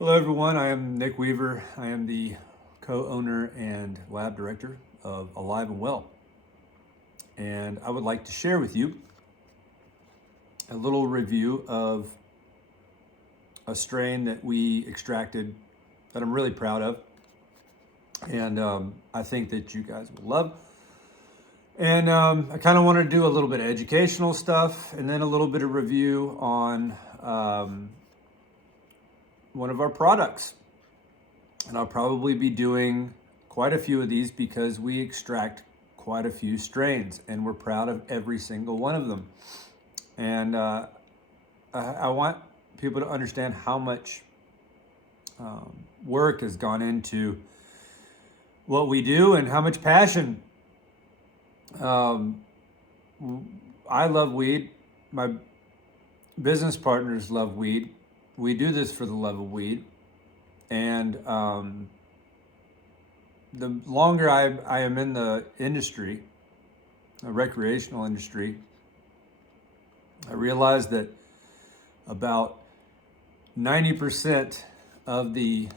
Hello everyone, I am Nick Weaver. I am the co-owner and lab director of Alive and Well. And I would like to share with you a little review of a strain that we extracted that I'm really proud of. And I think that you guys will love. And I kind of want to do a little bit of educational stuff and then a little bit of review on one of our products. And I'll probably be doing quite a few of these because we extract quite a few strains and we're proud of every single one of them. And I want people to understand how much work has gone into what we do and how much passion. I love weed. My business partners love weed. We do this for the love of weed. And the longer I am in the industry, the recreational industry, I realized that about 90% of the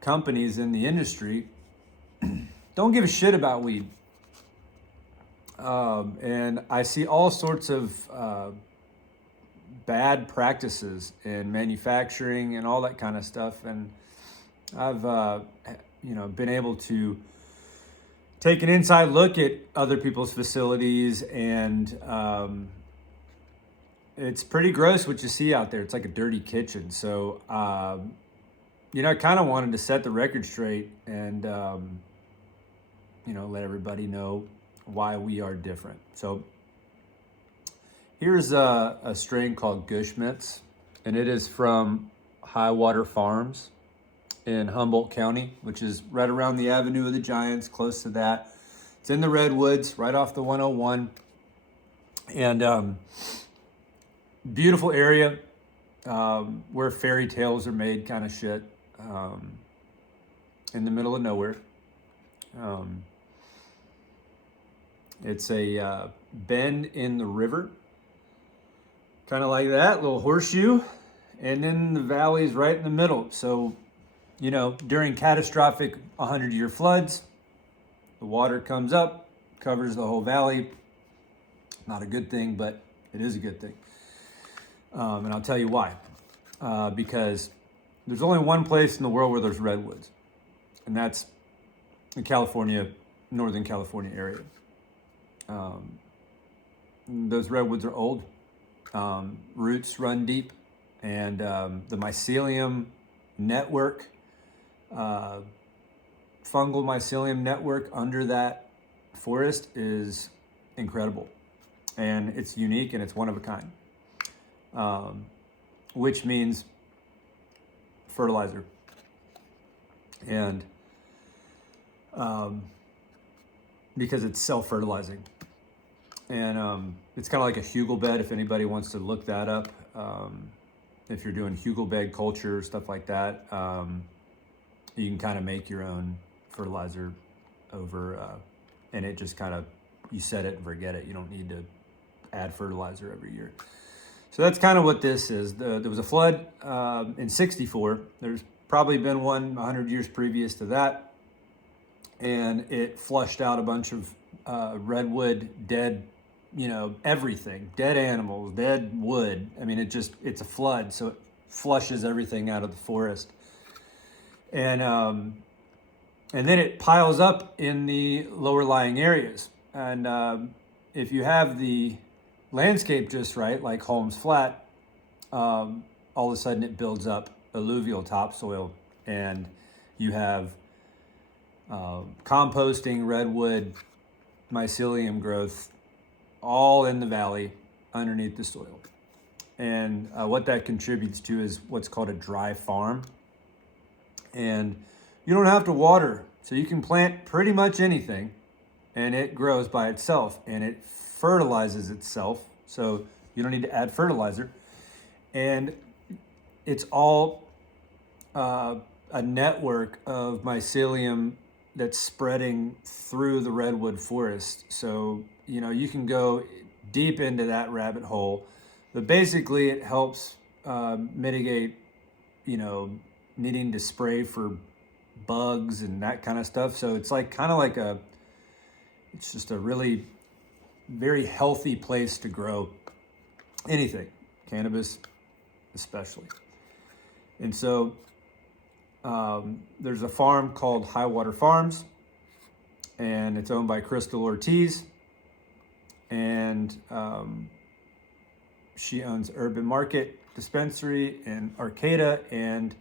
companies in the industry don't give a shit about weed. And I see all sorts of bad practices in manufacturing and all that kind of stuff. And I've, been able to take an inside look at other people's facilities, and it's pretty gross what you see out there. It's like a dirty kitchen. So, I kind of wanted to set the record straight and, let everybody know why we are different. So here's a strain called Gush Mintz, and it is from High Water Farms in Humboldt County, which is right around the Avenue of the Giants, close to that. It's in the redwoods, right off the 101, and beautiful area where fairy tales are made, kind of shit, in the middle of nowhere. It's a bend in the river, kind of like that, little horseshoe, and then the valley's right in the middle. So, during catastrophic 100-year floods, the water comes up, covers the whole valley. Not a good thing, but it is a good thing. And I'll tell you why. Because there's only one place in the world where there's redwoods, and that's the California, Northern California area. Those redwoods are old. Roots run deep, and the mycelium network, fungal mycelium network under that forest is incredible, and it's unique and it's one of a kind, which means fertilizer. And because it's self-fertilizing. And it's kind of like a Hugel bed, if anybody wants to look that up. If you're doing Hugel bed culture, stuff like that, you can kind of make your own fertilizer over, and it just kind of, you set it and forget it. You don't need to add fertilizer every year. So that's kind of what this is. There was a flood in '64. There's probably been one 100 years previous to that. And it flushed out a bunch of redwood, dead, everything, dead animals, dead wood. I mean, it's a flood, so it flushes everything out of the forest. And then it piles up in the lower lying areas. And if you have the landscape just right, like Holmes Flat, all of a sudden it builds up alluvial topsoil, and you have composting redwood mycelium growth all in the valley underneath the soil. And what that contributes to is what's called a dry farm. And you don't have to water, so you can plant pretty much anything and it grows by itself and it fertilizes itself, so you don't need to add fertilizer. And it's all a network of mycelium that's spreading through the redwood forest. So, you can go deep into that rabbit hole, but basically it helps mitigate, needing to spray for bugs and that kind of stuff. So it's like kind of like it's just a really very healthy place to grow anything, cannabis especially. And so there's a farm called Highwater Farms, and it's owned by Crystal Ortiz, and she owns Urban Market Dispensary in Arcata, and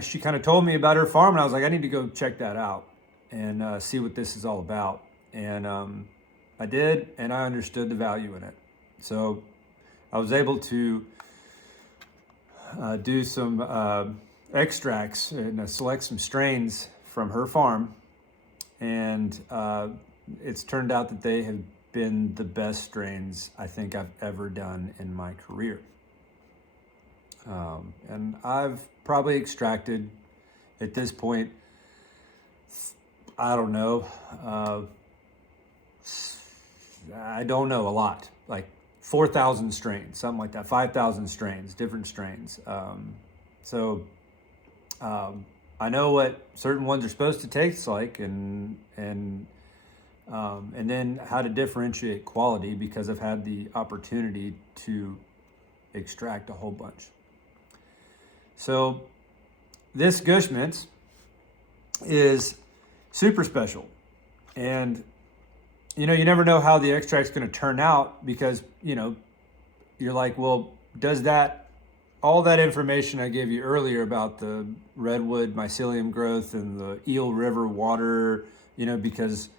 she kind of told me about her farm, and I was like, I need to go check that out and see what this is all about. And I did, and I understood the value in it. So I was able to do some extracts and select some strains from her farm, and it's turned out that they have been the best strains I think I've ever done in my career. And I've probably extracted at this point, I don't know, I don't know, a lot, like 4,000 strains, something like that, 5,000 strains, different strains. So I know what certain ones are supposed to taste like, and then how to differentiate quality, because I've had the opportunity to extract a whole bunch. So this Gush Mintz is super special, and you never know how the extract's going to turn out, because you're like, well, does all that information I gave you earlier about the redwood mycelium growth and the Eel River water, because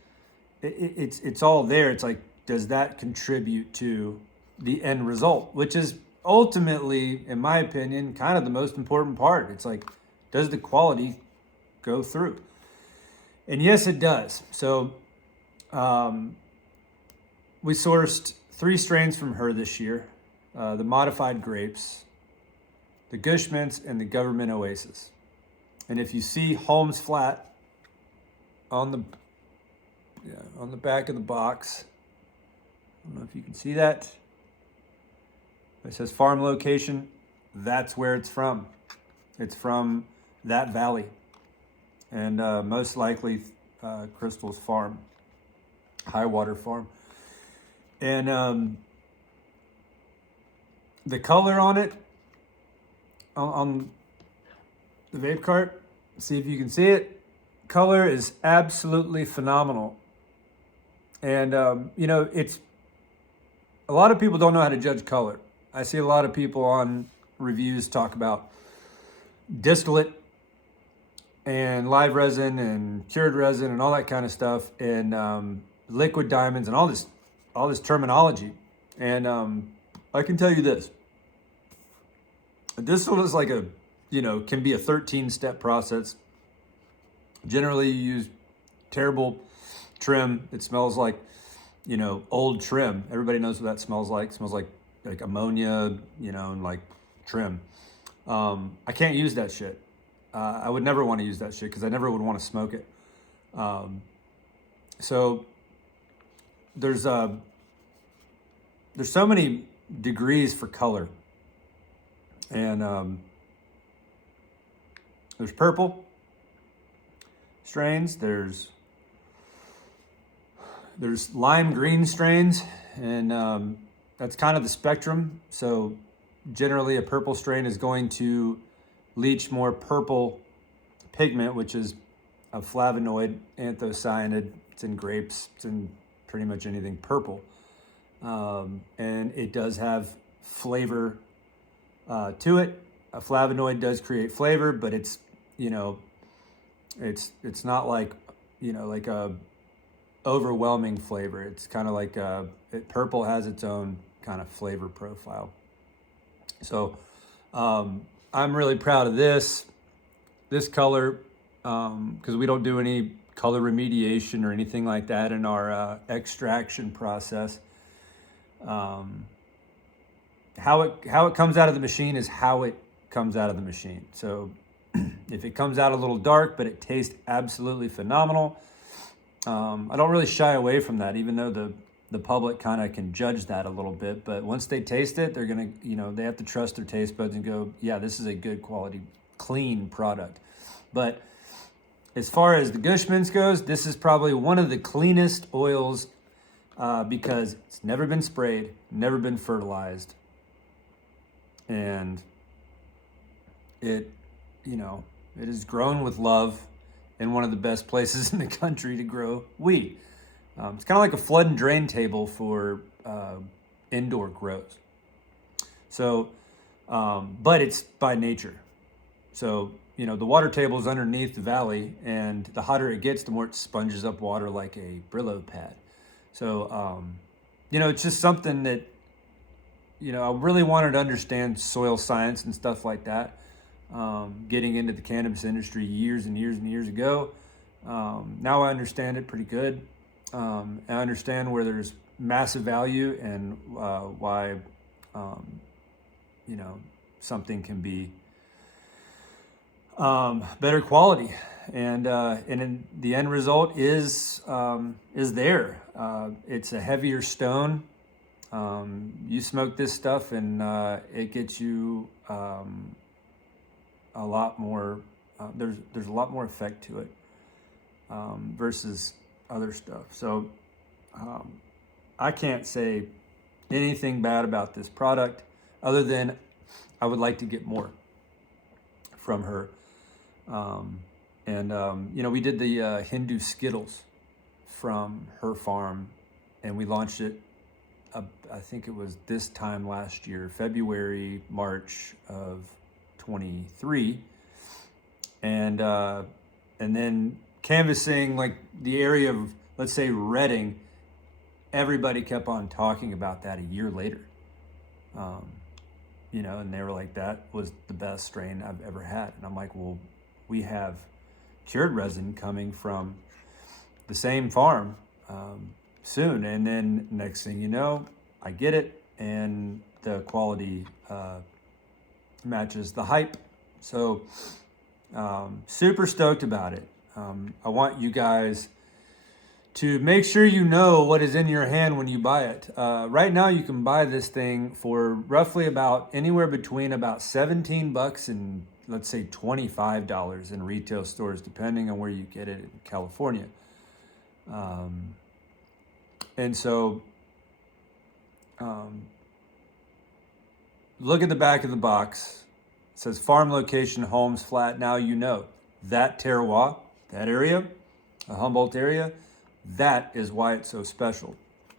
it's all there. It's like, does that contribute to the end result, which is ultimately, in my opinion, kind of the most important part. It's like, does the quality go through? And yes, it does. So we sourced 3 strains from her this year, the modified grapes, the Gush Mintz, and the Governmint Oasis. And if you see Holmes Flat on the back of the box, I don't know if you can see that. It says farm location. That's where it's from. It's from that valley, and most likely Crystal's farm, Highwater Farm. And the color on it, on the vape cart, see if you can see it. Color is absolutely phenomenal. And it's, a lot of people don't know how to judge color. I see a lot of people on reviews talk about distillate and live resin and cured resin and all that kind of stuff, and liquid diamonds and all this terminology. And I can tell you this: this one is like can be a 13-step process. Generally, you use terrible trim. It smells like old trim. Everybody knows what that smells like. It smells like ammonia, and like trim. I can't use that shit. I would never want to use that shit, because I never would want to smoke it. So there's so many degrees for color, and there's purple strains, there's lime green strains, and that's kind of the spectrum. So generally a purple strain is going to leach more purple pigment, which is a flavonoid, anthocyanid. It's in grapes, it's in pretty much anything purple. And it does have flavor to it. A flavonoid does create flavor, but it's it's not like like a overwhelming flavor. It's kind of like purple has its own kind of flavor profile. So I'm really proud of this color, because we don't do any color remediation or anything like that in our extraction process. How it comes out of the machine is how it comes out of the machine. So if it comes out a little dark, but it tastes absolutely phenomenal, I don't really shy away from that, even though the public kind of can judge that a little bit, but once they taste it, they're gonna, they have to trust their taste buds and go, yeah, this is a good quality, clean product. But as far as the Gush Mintz goes, this is probably one of the cleanest oils because it's never been sprayed, never been fertilized, and it is grown with love in one of the best places in the country to grow weed. It's kind of like a flood and drain table for indoor grows. So, but it's by nature. So, the water table is underneath the valley, and the hotter it gets, the more it sponges up water like a Brillo pad. So, it's just something that, I really wanted to understand soil science and stuff like that. Getting into the cannabis industry years and years and years ago. Now I understand it pretty good. I understand where there's massive value and why, something can be better quality, and in the end result is there. It's a heavier stone. You smoke this stuff, and it gets you a lot more. There's a lot more effect to it versus other stuff. So I can't say anything bad about this product, other than I would like to get more from her. We did the Hindu Zkittles from her farm, and we launched it, I think it was this time last year, February, March of 23. And then canvassing like the area of, let's say, Redding, everybody kept on talking about that a year later. And they were like, that was the best strain I've ever had. And I'm like, well, we have cured resin coming from the same farm soon. And then next thing you know, I get it, and the quality matches the hype. So super stoked about it. I want you guys to make sure you know what is in your hand when you buy it. Right now you can buy this thing for roughly about anywhere between about $17 and, let's say, $25 in retail stores, depending on where you get it in California. And so look at the back of the box. It says farm location, Holmes Flat. Now you know that terroir, that area, the Humboldt area, that is why it's so special.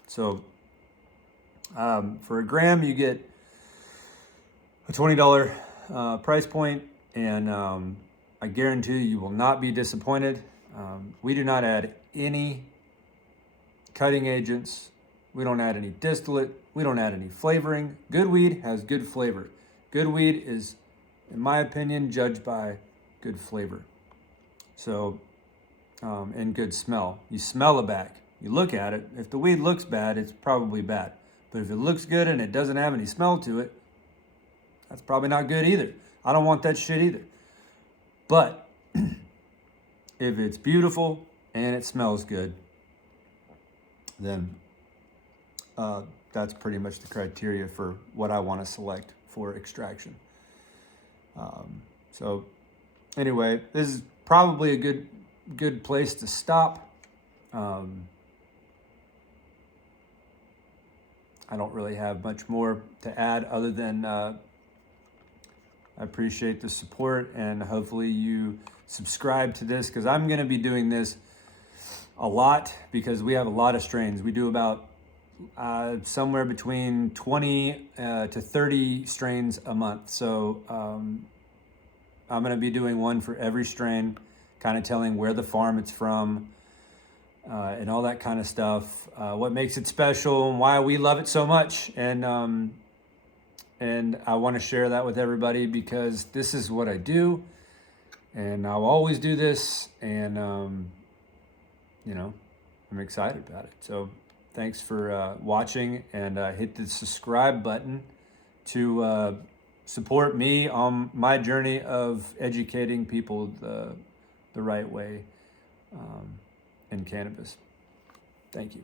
So for a gram, you get a $20 price point, and I guarantee you will not be disappointed. We do not add any cutting agents. We don't add any distillate. We don't add any flavoring. Good weed has good flavor. Good weed is, in my opinion, judged by good flavor. So, and good smell. You smell it back. You look at it. If the weed looks bad, it's probably bad. But if it looks good and it doesn't have any smell to it, that's probably not good either. I don't want that shit either. But if it's beautiful and it smells good, then that's pretty much the criteria for what I want to select for extraction. So anyway, this is probably a good place to stop. I don't really have much more to add other than I appreciate the support, and hopefully you subscribe to this, because I'm going to be doing this a lot because we have a lot of strains. We do about somewhere between 20 to 30 strains a month. So I'm going to be doing one for every strain, kind of telling where the farm it's from, and all that kind of stuff, what makes it special and why we love it so much. And I want to share that with everybody, because this is what I do, and I'll always do this, and I'm excited about it. So thanks for watching, and hit the subscribe button to support me on my journey of educating people the right way in cannabis. Thank you.